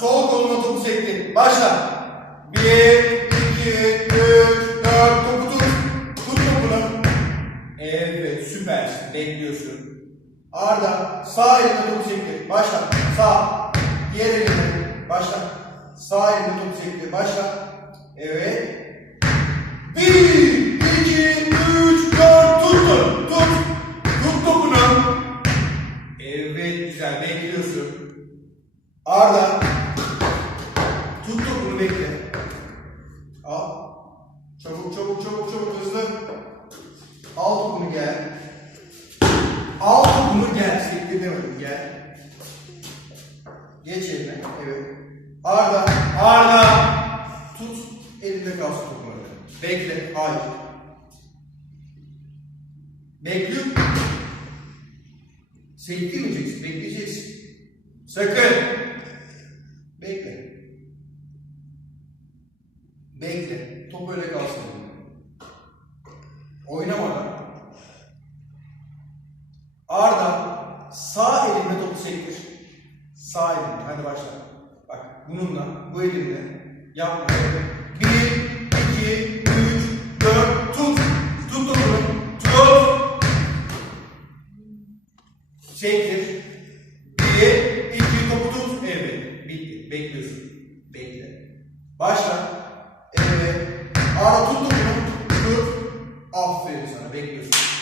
sol koluna topu sektir. Başla. Bir, iki, üç, dört, topu tut. Tut topunu. Evet, süpersin. Bekliyorsun. Arda, sağ eline topu sektir. Başla. Sağ. Diğer eline. Başla. Sağ eline topu sektir. Başla. Evet. Bir, iki, üç, dört, tut. Tut. Tut topunu. Evet, güzel. Bekliyorsun. Arda. Çabuk çabuk çabuk çabuk hızlı. Al topunu gel. Al topunu gel. Sektirmedim gel. Geç yerine. Evet. Arda. Arda. Tut. Elinde kalsın topunu. Bekle. Hayır. Bekliyor. Sektirmeyeceksin. Bekleyeceksin. Sakın. Bekle. Top öyle kalsın. Oynamadan. Arda sağ elinle topu sektir. Sağ elinle. Hadi başla. Bak bununla, bu elinle. Yapma. Bir, iki, üç, dört. Tut. Tut topunu. Tut. Sektir. Bir, iki, topu tut. Evet. Bitti. Bekliyorsun. Bekle. Başla. Ara tuttum bunu. Tut. Aferin sana bekliyorsun.